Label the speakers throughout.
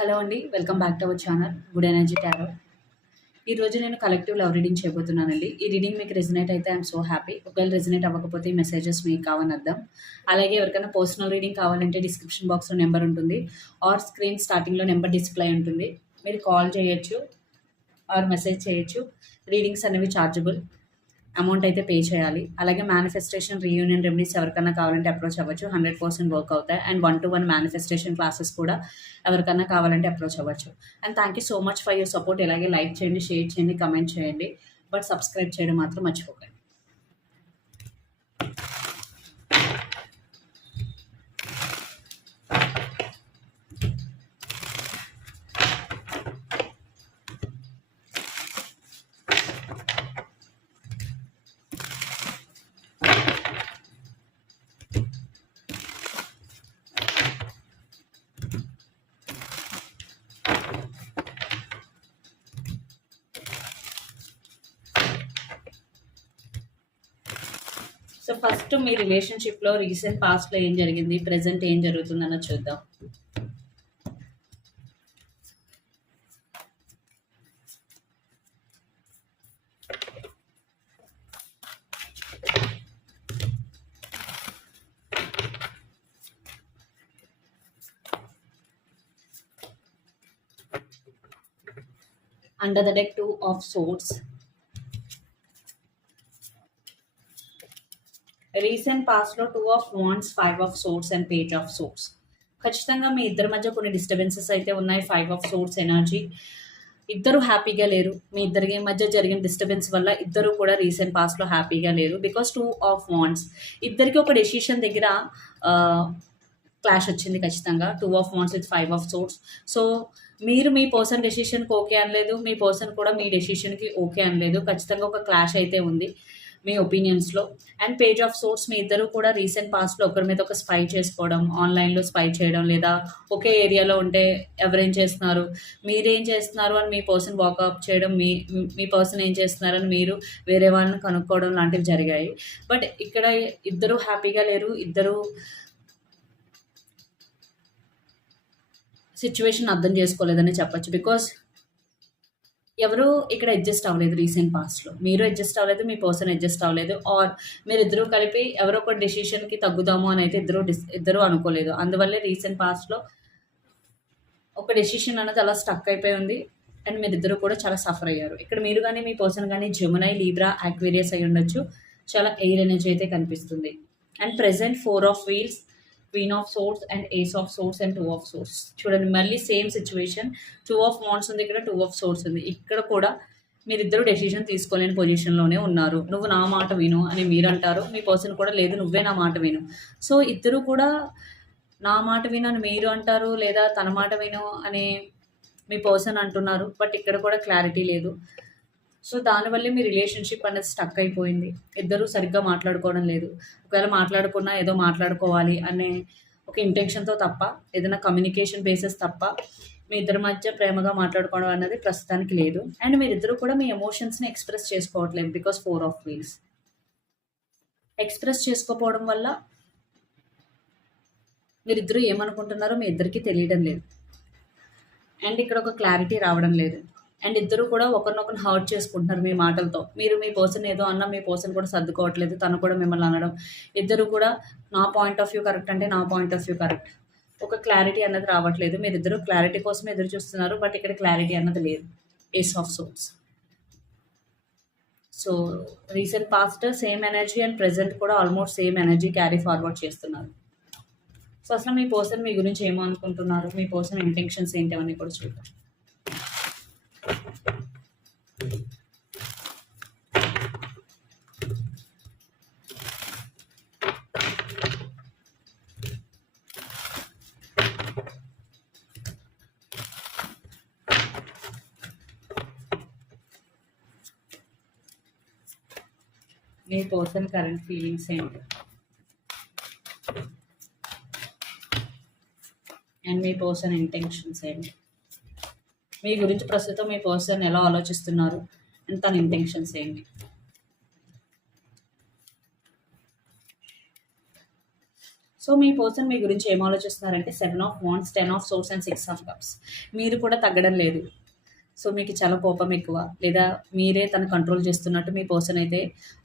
Speaker 1: Hello అండి welcome back to our channel good energy tarot. ఈరోజు నేను కలెక్టివ్ లవ్ రీడింగ్ చేయబోతున్నానండి. ఈ రీడింగ్ మీకు రెజినేట్ అయితే ఐఎమ్ సో హ్యాపీ ఒకవేళ రెజినేట్ అవ్వకపోతే ఈ మెసేజెస్ మీకు కావని అర్థం. అలాగే ఎవరికైనా పర్సనల్ రీడింగ్ కావాలంటే డిస్క్రిప్షన్ బాక్స్లో నెంబర్ ఉంటుంది. ఆర్ స్క్రీన్ స్టార్టింగ్లో నెంబర్ డిస్ప్లే ఉంటుంది. మీరు కాల్ చేయొచ్చు ఆర్ మెసేజ్ చేయొచ్చు. రీడింగ్స్ అనేవి ఛార్జబుల్ అమౌంట్ అయితే పే చేయాలి. అలాగే మేనిఫెస్టేషన్ రీయూనియన్ రెమెడీస్ ఎవరికైనా కావాలంటే అప్రోచ్ అవ్వచ్చు. హండ్రెడ్ పర్సెంట్ వర్క్ అవుతాయి. And one to one manifestation classes కూడా ఎవరికైనా కావాలంటే అప్రోచ్ అవ్వచ్చు. And thank you so much for your support ఇలాగే లైక్ చేయండి షేర్ చేయండి కమెంట్ చేయండి. బట్ సబ్స్క్రైబ్ చేయడం మాత్రం మర్చిపోకండి. ఫస్ట్ మీ రిలేషన్షిప్లో రీసెంట్ పాస్ట్లో ఏం జరిగింది? ప్రజెంట్ ఏం జరుగుతుందన్న చూద్దాం. Under the deck two of swords. Recent పాస్ట్లో two of wands five of swords and page of swords ఖచ్చితంగా మీ ఇద్దరి మధ్య కొన్ని డిస్టర్బెన్సెస్ అయితే ఉన్నాయి. ఫైవ్ ఆఫ్ సోర్స్ ఎనర్జీ ఇద్దరు హ్యాపీగా లేరు. మీ ఇద్దరికి మధ్య జరిగిన డిస్టర్బెన్స్ వల్ల ఇద్దరు కూడా రీసెంట్ పాస్ట్లో హ్యాపీగా లేరు. బికాస్ టూ ఆఫ్ వాన్స్ ఇద్దరికి ఒక డెసిషన్ దగ్గర క్లాష్ వచ్చింది ఖచ్చితంగా. Two of wands with five of swords so మీరు మీ పర్సన్ డెసిషన్కి ఓకే అనలేదు. మీ పర్సన్ కూడా మీ డెసిషన్కి ఓకే అనలేదు. ఖచ్చితంగా ఒక క్లాష్ అయితే ఉంది. మీ ఒపీనియన్స్లో అండ్ పేజ్ ఆఫ్ సోర్స్ మీ ఇద్దరు కూడా రీసెంట్ పాస్ట్లో ఒకరి మీద ఒక స్పై చేసుకోవడం ఆన్లైన్లో స్పై చేయడం లేదా ఒకే ఏరియాలో ఉంటే ఎవరేం చేస్తున్నారు? మీరేం చేస్తున్నారు అని మీ పర్సన్ వాకప్ చేయడం మీ మీ పర్సన్ ఏం చేస్తున్నారని మీరు వేరే వాళ్ళని కనుక్కోవడం లాంటివి జరిగాయి. బట్ ఇక్కడ ఇద్దరు హ్యాపీగా లేరు ఇద్దరు సిచ్యువేషన్ అర్థం చేసుకోలేదని చెప్పచ్చు. బికాస్ ఎవరు ఇక్కడ అడ్జస్ట్ అవ్వలేదు రీసెంట్ పాస్ట్లో మీరు అడ్జస్ట్ అవ్వలేదు మీ పర్సన్ అడ్జస్ట్ అవ్వలేదు ఆర్ మీరు ఇద్దరు కలిపి ఎవరో ఒక డెసిషన్కి తగ్గుదాము అని అయితే ఇద్దరు డిస్ ఇద్దరు అనుకోలేదు. అందువల్లే రీసెంట్ పాస్ట్లో ఒక డెసిషన్ అనేది అలా స్టక్ అయిపోయి ఉంది అండ్ మీరిద్దరూ కూడా చాలా సఫర్ అయ్యారు. ఇక్కడ మీరు కానీ మీ పర్సన్ కానీ జమునై లీబ్రా యాక్వేరియస్ అయి ఉండొచ్చు చాలా ఎయిర్ ఎనర్జీ అయితే కనిపిస్తుంది. And present four of wheels queen of swords and ace of swords and two of swords చూడండి మళ్ళీ same situation two of wands ఉంది ఇక్కడ టూ ఆఫ్ సోర్స్ ఉంది. ఇక్కడ కూడా మీరిద్దరు డెసిషన్ తీసుకోలేని పొజిషన్లోనే ఉన్నారు. నువ్వు నా మాట విను అని మీరు అంటారు మీ పర్సన్ కూడా లేదు నువ్వే నా మాట విను. సో ఇద్దరు కూడా నా మాట విను అని మీరు అంటారు లేదా తన మాట విను అని మీ పర్సన్ అంటున్నారు. బట్ ఇక్కడ కూడా క్లారిటీ లేదు. సో దానివల్లే మీ రిలేషన్షిప్ అనేది స్టక్ అయిపోయింది. ఇద్దరూ సరిగ్గా మాట్లాడుకోవడం లేదు. ఒకవేళ మాట్లాడుకున్నా ఏదో మాట్లాడుకోవాలి అనే ఒక ఇంటెన్షన్తో తప్ప ఏదైనా కమ్యూనికేషన్ బేసెస్ తప్ప మీ ఇద్దరి మధ్య ప్రేమగా మాట్లాడుకోవడం అనేది ప్రస్తుతానికి లేదు. అండ్ మీరిద్దరు కూడా మీ ఎమోషన్స్ని ఎక్స్ప్రెస్ చేసుకోవట్లేదు because four of wheels express చేసుకోపోవడం వల్ల మీరిద్దరూ ఏమనుకుంటున్నారో మీ ఇద్దరికి తెలియడం లేదు. అండ్ ఇక్కడ ఒక క్లారిటీ రావడం లేదు. అండ్ ఇద్దరు కూడా ఒకరినొకరు హర్ట్ చేసుకుంటున్నారు మీ మాటలతో. మీరు మీ పర్సన్ ఏదో అన్న మీ పర్సన్ కూడా సర్దుకోవట్లేదు తను కూడా మిమ్మల్ని అనడం. ఇద్దరు కూడా నా పాయింట్ ఆఫ్ వ్యూ కరెక్ట్ అంటే నా పాయింట్ ఆఫ్ వ్యూ కరెక్ట్ ఒక క్లారిటీ అన్నది రావట్లేదు. మీరు ఇద్దరు క్లారిటీ కోసం ఎదురు చూస్తున్నారు బట్ ఇక్కడ క్లారిటీ అన్నది లేదు. Ace of swords so recent past same energy and present కూడా almost same energy carry forward చేస్తున్నారు. సో అసలు మీ పర్సన్ మీ గురించి ఏమో అనుకుంటున్నారు మీ పర్సన్ ఇంటెన్షన్స్ ఏంటి? అవన్నీ కూడా చూద్దాం. మీ పర్సన్ కరెంట్ ఫీలింగ్స్ ఏంటి? అండ్ మీ పర్సన్ ఇంటెన్షన్స్ ఏంటి? మీ గురించి ప్రస్తుతం మీ పర్సన్ ఎలా ఆలోచిస్తున్నారు? అండ్ తన ఇంటెన్షన్స్ ఏంటి? సో మీ పర్సన్ మీ గురించి ఏం ఆలోచిస్తున్నారంటే seven of wands ten of swords and six of cups మీరు కూడా తగ్గడం లేదు. సో మీకు చాలా కోపం ఎక్కువ. లేదా మీరే తను కంట్రోల్ చేస్తున్నట్టు మీ పర్సన్ అయితే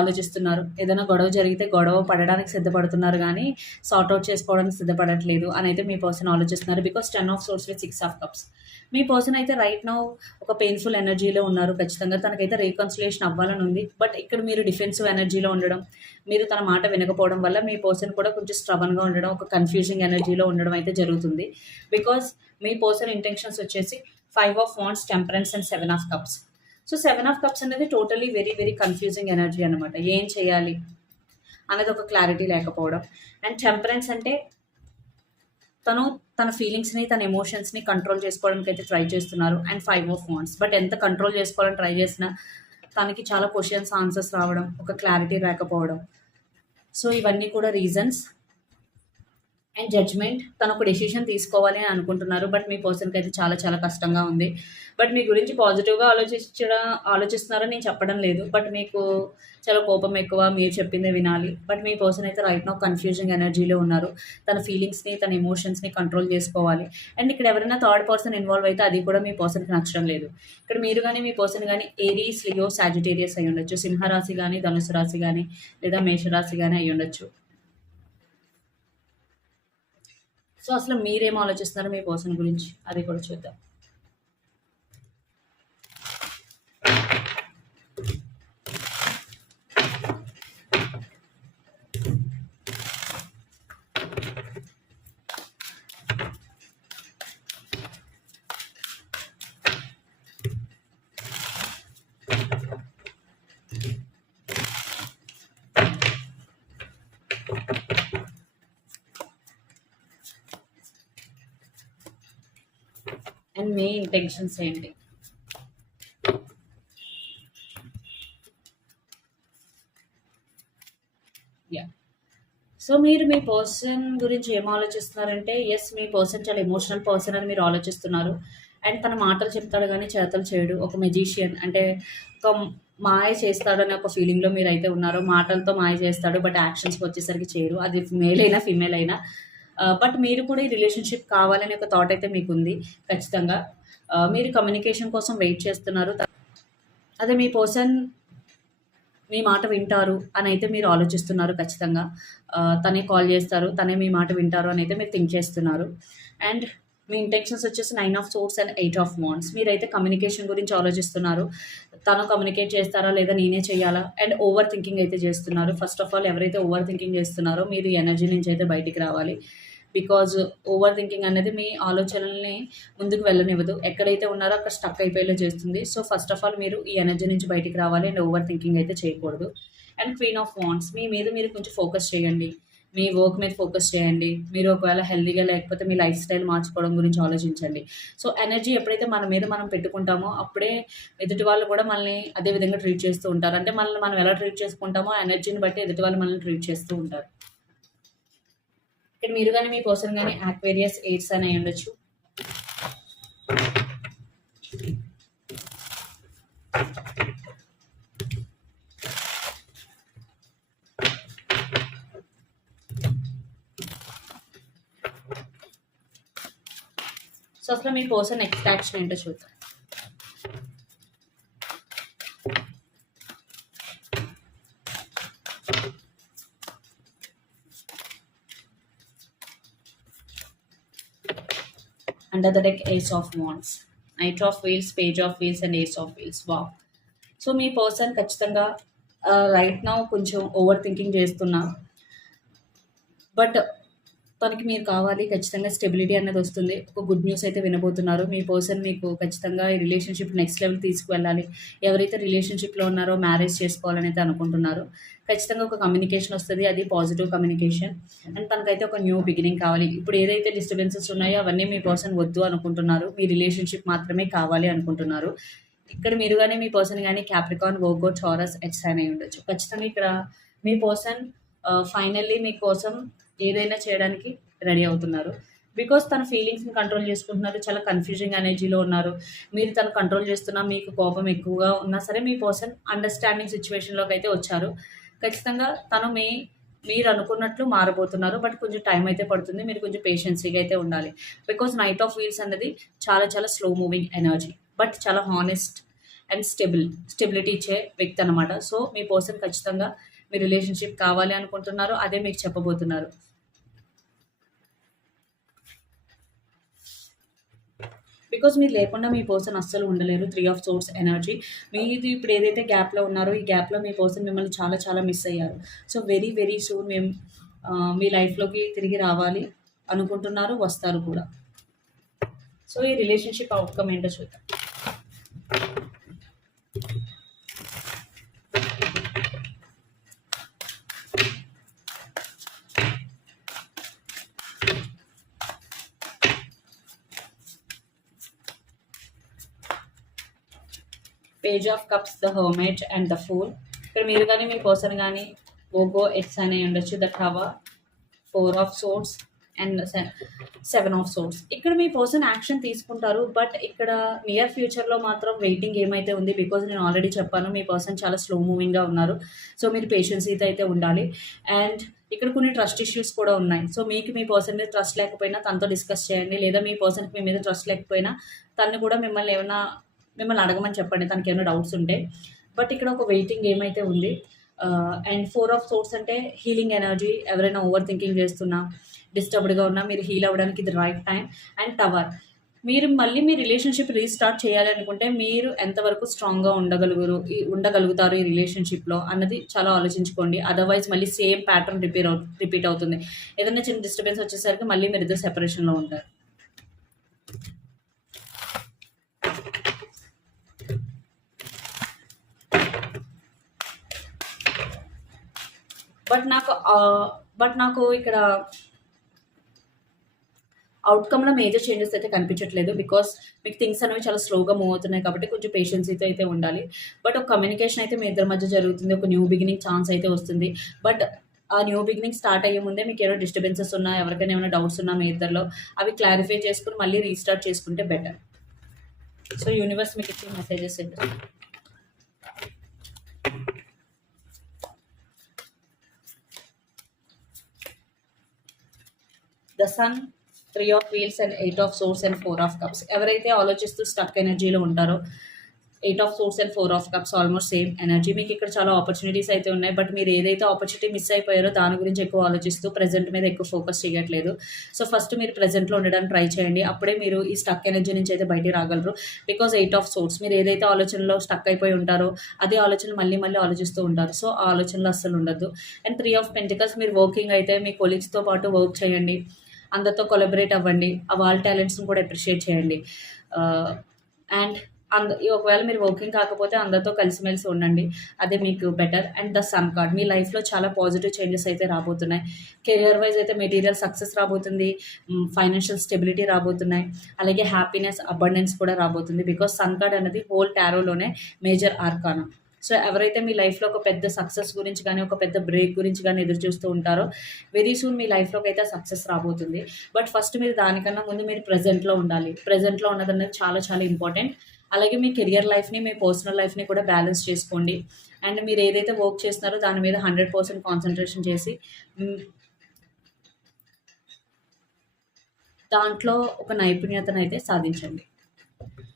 Speaker 1: ఆలోచిస్తున్నారు. ఏదైనా గొడవ జరిగితే గొడవ పడడానికి సిద్ధపడుతున్నారు కానీ సార్ట్ అవుట్ చేసుకోవడానికి సిద్ధపడట్లేదు అని అయితే మీ పర్సన్ ఆలోచిస్తున్నారు. Because ten of swords with six of cups me person అయితే రైట్ నౌ ఒక పెయిన్ఫుల్ ఎనర్జీలో ఉన్నారు. ఖచ్చితంగా తనకైతే రీకన్సిలేషన్ అవ్వాలని ఉంది. బట్ ఇక్కడ మీరు డిఫెన్సివ్ ఎనర్జీలో ఉండడం మీరు తన మాట వినకపోవడం వల్ల మీ పర్సన్ కూడా కొంచెం స్ట్రబన్గా ఉండడం ఒక కన్ఫ్యూజింగ్ ఎనర్జీలో ఉండడం అయితే జరుగుతుంది. బికాస్ మీ పర్సన్ ఇంటెన్షన్స్ వచ్చేసి five of wands temperance and seven of cups so seven of cups అనేది totally very very confusing energy అనమాట ఏం చేయాలి అనేది ఒక క్లారిటీ లేకపోవడం. అండ్ టెంపరెన్స్ అంటే తను తన ఫీలింగ్స్ని తన ఎమోషన్స్ని కంట్రోల్ చేసుకోవడానికి అయితే ట్రై చేస్తున్నారు. And five of wands but ఎంత కంట్రోల్ చేసుకోవాలని ట్రై చేసినా తనకి చాలా క్వశ్చన్స్ ఆన్సర్స్ రావడం ఒక క్లారిటీ లేకపోవడం సో ఇవన్నీ కూడా రీజన్స్ అండ్ జడ్జ్మెంట్ తను ఒక డెసిషన్ తీసుకోవాలి అని అనుకుంటున్నారు. బట్ మీ పర్సన్కి అయితే చాలా చాలా కష్టంగా ఉంది. బట్ మీ గురించి పాజిటివ్గా ఆలోచించడం ఆలోచిస్తున్నారని నేను చెప్పడం లేదు. బట్ మీకు చాలా కోపం ఎక్కువ మీరు చెప్పిందే వినాలి. బట్ మీ పర్సన్ అయితే రైట్ నో కన్ఫ్యూజింగ్ ఎనర్జీలో ఉన్నారు. తన ఫీలింగ్స్ని తన ఎమోషన్స్ని కంట్రోల్ చేసుకోవాలి. అండ్ ఇక్కడ ఎవరైనా థర్డ్ పర్సన్ ఇన్వాల్వ్ అయితే అది కూడా మీ పర్సన్కి నచ్చడం లేదు. ఇక్కడ మీరు కానీ మీ పర్సన్ కానీ ఏరీస్ లియో సాజిటేరియస్ అయి ఉండొచ్చు సింహరాశి కానీ ధనుసు రాశి కానీ లేదా మేషరాశి కానీ అయి ఉండొచ్చు సో అసలు మీరేం ఆలోచిస్తున్నారు మీ పర్సన్ గురించి? అది కూడా చూద్దాం. మీ ఇంటెన్షన్స్ ఏంటి? యా సో మీరు మీ పర్సన్ గురించి ఏం ఆలోచిస్తున్నారంటే ఎస్ మీ పర్సన్ చాలా ఎమోషనల్ పర్సన్ అని మీరు ఆలోచిస్తున్నారు. అండ్ తన మాటలు చెప్తాడు కానీ చేతలు చేయడు. ఒక మెజిషియన్ అంటే ఒక మాయ చేస్తాడనే ఒక ఫీలింగ్లో మీరు అయితే ఉన్నారు మాటలతో మాయ చేస్తాడు బట్ యాక్షన్స్కి వచ్చేసరికి చేయరు అది మేల్ అయినా ఫీమేల్ అయినా. బట్ మీరు కూడా ఈ రిలేషన్షిప్ కావాలనే ఒక థాట్ అయితే మీకు ఉంది ఖచ్చితంగా మీరు కమ్యూనికేషన్ కోసం వెయిట్ చేస్తున్నారు. అదే మీ పర్సన్ మీ మాట వింటారు అని అయితే మీరు ఆలోచిస్తున్నారు ఖచ్చితంగా. తనే కాల్ చేస్తారు తనే మీ మాట వింటారు అని అయితే మీరు థింక్ చేస్తున్నారు. అండ్ మీ ఇంటెన్షన్స్ వచ్చేసి nine of swords and eight of wands మీరైతే కమ్యూనికేషన్ గురించి ఆలోచిస్తున్నారు. తను కమ్యూనికేట్ చేస్తారా లేదా నేనే చేయాలా? అండ్ ఓవర్ థింకింగ్ అయితే చేస్తున్నారు. ఫస్ట్ ఆఫ్ ఆల్ ఎవరైతే ఓవర్ థింకింగ్ చేస్తున్నారో మీరు ఎనర్జీ నుంచి అయితే బయటికి రావాలి. బికాజ్ ఓవర్ థింకింగ్ అనేది మీ ఆలోచనల్ని ముందుకు వెళ్ళనివ్వదు. ఎక్కడైతే ఉన్నారో అక్కడ స్టక్ అయిపోయేలా చేస్తుంది. సో ఫస్ట్ ఆఫ్ ఆల్ మీరు ఈ ఎనర్జీ నుంచి బయటికి రావాలి అండ్ ఓవర్ థింకింగ్ అయితే చేయకూడదు. అండ్ క్వీన్ ఆఫ్ వాంట్స్ మీ మీద మీరు కొంచెం ఫోకస్ చేయండి. మీ వర్క్ మీద ఫోకస్ చేయండి. మీరు ఒకవేళ హెల్దీగా లేకపోతే మీ లైఫ్ స్టైల్ మార్చుకోవడం గురించి ఆలోచించండి. సో ఎనర్జీ ఎప్పుడైతే మన మీద మనం పెట్టుకుంటామో అప్పుడే ఎదుటి వాళ్ళు కూడా మనల్ని అదే విధంగా ట్రీట్ చేస్తూ ఉంటారు. అంటే మనల్ని మనం ఎలా ట్రీట్ చేసుకుంటామో ఆ ఎనర్జీని బట్టి ఎదుటి వాళ్ళు మనల్ని ట్రీట్ చేస్తూ ఉంటారు. ఇక్కడ మీరు కానీ మీ పర్సన్ కానీ ఆక్వేరియస్ ఎయిడ్స్ అని ఉండొచ్చు. సో అసలు మీ పర్సన్ నెక్స్ట్ యాక్షన్ ఏంటో చూద్దాం. Under the deck ace of wands knight of wheels page of wheels and ace of wheels వా సో మీ పర్సన్ ఖచ్చితంగా రైట్ నౌ కొంచెం ఓవర్ థింకింగ్ చేస్తున్నారు బట్ తనకి మీరు కావాలి ఖచ్చితంగా స్టెబిలిటీ అనేది వస్తుంది. ఒక గుడ్ న్యూస్ అయితే వినబోతున్నారు. మీ పర్సన్ మీకు ఖచ్చితంగా ఈ రిలేషన్షిప్ నెక్స్ట్ లెవెల్ తీసుకువెళ్ళాలి. ఎవరైతే రిలేషన్షిప్లో ఉన్నారో మ్యారేజ్ చేసుకోవాలని అయితే అనుకుంటున్నారో. ఖచ్చితంగా ఒక కమ్యూనికేషన్ వస్తుంది. అది పాజిటివ్ కమ్యూనికేషన్. అండ్ తనకైతే ఒక న్యూ బిగినింగ్ కావాలి. ఇప్పుడు ఏదైతే డిస్టర్బెన్సెస్ ఉన్నాయో అవన్నీ మీ పర్సన్ వద్దు అనుకుంటున్నారు. మీ రిలేషన్షిప్ మాత్రమే కావాలి అనుకుంటున్నారు. ఇక్కడ మీరు కానీ మీ పర్సన్ కానీ క్యాప్రికాన్ వోగో చారస్ ఎక్స్ అని అయి ఉండొచ్చు. ఖచ్చితంగా ఇక్కడ మీ పర్సన్ ఫైనల్లీ మీకోసం ఏదైనా చేయడానికి రెడీ అవుతున్నారు. బికాస్ తన ఫీలింగ్స్ని కంట్రోల్ చేసుకుంటున్నారు చాలా కన్ఫ్యూజింగ్ ఎనర్జీలో ఉన్నారు. మీరు తను కంట్రోల్ చేస్తున్నా మీకు కోపం ఎక్కువగా ఉన్నా సరే మీ పర్సన్ అండర్స్టాండింగ్ సిచ్యువేషన్లోకి అయితే వచ్చారు. ఖచ్చితంగా తను మీ మీరు అనుకున్నట్లు మారబోతున్నారు. బట్ కొంచెం టైం అయితే పడుతుంది. మీరు కొంచెం పేషెన్సీగా అయితే ఉండాలి. బికాజ్ నైట్ ఆఫ్ వీల్స్ అనేది చాలా చాలా స్లో మూవింగ్ ఎనర్జీ బట్ చాలా హానెస్ట్ అండ్ స్టెబిల్ స్టెబిలిటీ ఇచ్చే వ్యక్తి అనమాట సో మీ పర్సన్ ఖచ్చితంగా మీ రిలేషన్షిప్ కావాలి అనుకుంటున్నారు. అదే మీకు చెప్పబోతున్నారు. బికాజ్ మీరు లేకుండా మీ పర్సన్ అస్సలు ఉండలేరు. త్రీ ఆఫ్ సోర్స్ ఎనర్జీ మీది ఇప్పుడు ఏదైతే గ్యాప్లో ఉన్నారో ఈ గ్యాప్లో మీ పర్సన్ మిమ్మల్ని చాలా చాలా మిస్ అయ్యారు. సో వెరీ వెరీ సూన్ మేము మీ లైఫ్లోకి తిరిగి రావాలి అనుకుంటున్నారు వస్తారు కూడా. సో ఈ రిలేషన్షిప్ అవుట్కమ్ ఏంటో చూద్దాం. Page of cups the hermit and the fool ఇక్కడ మీరు కానీ మీ పర్సన్ కానీ ఓగో ఎక్స్ అనే ఉండొచ్చు. The tower four of swords and seven of swords ఇక్కడ మీ పర్సన్ యాక్షన్ తీసుకుంటారు బట్ ఇక్కడ నియర్ ఫ్యూచర్లో మాత్రం వెయిటింగ్ ఏమైతే ఉంది బికాజ్ నేను ఆల్రెడీ చెప్పాను మీ పర్సన్ చాలా స్లో మూవింగ్గా ఉన్నారు. సో మీరు పేషెన్స్ అయితే ఉండాలి. అండ్ ఇక్కడ కొన్ని ట్రస్ట్ ఇష్యూస్ కూడా ఉన్నాయి. సో మీకు మీ పర్సన్ మీద ట్రస్ట్ లేకపోయినా తనతో డిస్కస్ చేయండి. లేదా మీ పర్సన్కి మీ మీద ట్రస్ట్ లేకపోయినా తను కూడా మిమ్మల్ని ఏమైనా మిమ్మల్ని అడగమని చెప్పండి తనకి ఏమైనా డౌట్స్ ఉంటే. బట్ ఇక్కడ ఒక వెయిటింగ్ ఏమైతే ఉంది. అండ్ ఫోర్ ఆఫ్ సోర్స్ అంటే హీలింగ్ ఎనర్జీ ఎవరైనా ఓవర్ థింకింగ్ చేస్తున్నా డిస్టర్బ్డ్గా ఉన్నా మీరు హీల్ అవ్వడానికి ఇది రైట్ టైం అండ్ టవర్ మీరు మళ్ళీ మీ రిలేషన్షిప్ రీస్టార్ట్ చేయాలనుకుంటే మీరు ఎంతవరకు స్ట్రాంగ్గా ఉండగలుగురు ఈ ఉండగలుగుతారు ఈ రిలేషన్షిప్లో అన్నది చాలా ఆలోచించుకోండి. అదర్వైజ్ మళ్ళీ సేమ్ ప్యాటర్న్ రిపీర్ అవు రిపీట్ అవుతుంది. ఏదైనా చిన్న డిస్టర్బెన్స్ వచ్చేసరికి మళ్ళీ మీరు ఇద్దరు సెపరేషన్లో ఉంటారు. బట్ నాకు బట్ నాకు ఇక్కడ అవుట్కమ్లో మేజర్ చేంజెస్ అయితే కనిపించట్లేదు బికాస్ మీకు థింగ్స్ అనేవి చాలా స్లోగా మూవ్ అవుతున్నాయి కాబట్టి కొంచెం పేషెన్స్ అయితే అయితే ఉండాలి. బట్ ఒక కమ్యూనికేషన్ అయితే మీ ఇద్దరి మధ్య జరుగుతుంది. ఒక న్యూ బిగినింగ్ ఛాన్స్ అయితే వస్తుంది. బట్ ఆ న్యూ బిగినింగ్ స్టార్ట్ అయ్యే ముందే మీకు ఏమైనా డిస్టర్బెన్సెస్ ఉన్నా ఎవరికైనా ఏమైనా డౌట్స్ ఉన్నా మీ ఇద్దరిలో అవి క్లారిఫై చేసుకుని మళ్ళీ రీస్టార్ట్ చేసుకుంటే బెటర్ సో యూనివర్స్ మీకు ఇచ్చే మెసేజెస్ ఏంటి? The sun three of wheels and eight of swords and four of cups ఎవరైతే ఆలోచిస్తూ స్టక్ ఎనర్జీలో ఉంటారో eight of swords and four of cups almost same energy మీకు ఇక్కడ చాలా ఆపర్చునిటీస్ అయితే ఉన్నాయి. బట్ మీరు ఏదైతే ఆపర్చునిటీ మిస్ అయిపోయారో దాని గురించి ఎక్కువ ఆలోచిస్తూ ప్రజెంట్ మీద ఎక్కువ ఫోకస్ చేయట్లేదు. సో ఫస్ట్ మీరు ప్రజెంట్లో ఉండడానికి ట్రై చేయండి. అప్పుడే మీరు ఈ స్టక్ ఎనర్జీ నుంచి అయితే బయటికి రాగలరు. బికాజ్ ఎయిట్ ఆఫ్ సోర్స్ మీరు ఏదైతే ఆలోచనలో స్టక్ అయిపోయి ఉంటారో అదే ఆలోచనలు మళ్ళీ మళ్ళీ ఆలోచిస్తూ ఉంటారు. సో ఆ ఆలోచనలు అస్సలు ఉండదు అండ్ త్రీ ఆఫ్ పెంటికల్స్ మీరు వర్కింగ్ అయితే మీ కొలీగ్స్తో పాటు వర్క్ చేయండి. అందరితో కొలబరేట్ అవ్వండి ఆ వాళ్ళ టాలెంట్స్ని కూడా అప్రిషియేట్ చేయండి. అండ్ అంద ఒకవేళ మీరు వర్కింగ్ కాకపోతే అందరితో కలిసిమెలిసి ఉండండి. అదే మీకు better and the sun card మీ లైఫ్లో చాలా పాజిటివ్ చేంజెస్ అయితే రాబోతున్నాయి. కెరియర్ వైజ్ అయితే మెటీరియల్ సక్సెస్ రాబోతుంది. ఫైనాన్షియల్ స్టెబిలిటీ రాబోతున్నాయి. అలాగే హ్యాపీనెస్ అబండెన్స్ కూడా రాబోతుంది. బికాస్ సన్ కార్డ్ అనేది హోల్ టారోలోనే మేజర్ ఆర్కానా సో ఎవరైతే మీ లైఫ్లో ఒక పెద్ద సక్సెస్ గురించి కానీ ఒక పెద్ద బ్రేక్ గురించి కానీ ఎదురు చూస్తూ ఉంటారో వెరీ సూన్ మీ లైఫ్లోకి అయితే సక్సెస్ రాబోతుంది. బట్ ఫస్ట్ మీరు దానికన్నా ముందు మీరు ప్రజెంట్లో ఉండాలి. ప్రజెంట్లో ఉన్నది అనేది చాలా చాలా ఇంపార్టెంట్ అలాగే మీ కెరియర్ లైఫ్ని మీ పర్సనల్ లైఫ్ని కూడా బ్యాలెన్స్ చేసుకోండి. అండ్ మీరు ఏదైతే వర్క్ చేస్తున్నారో దాని మీద హండ్రెడ్ పర్సెంట్ కాన్సన్ట్రేషన్ చేసి దాంట్లో ఒక నైపుణ్యతను అయితే సాధించండి.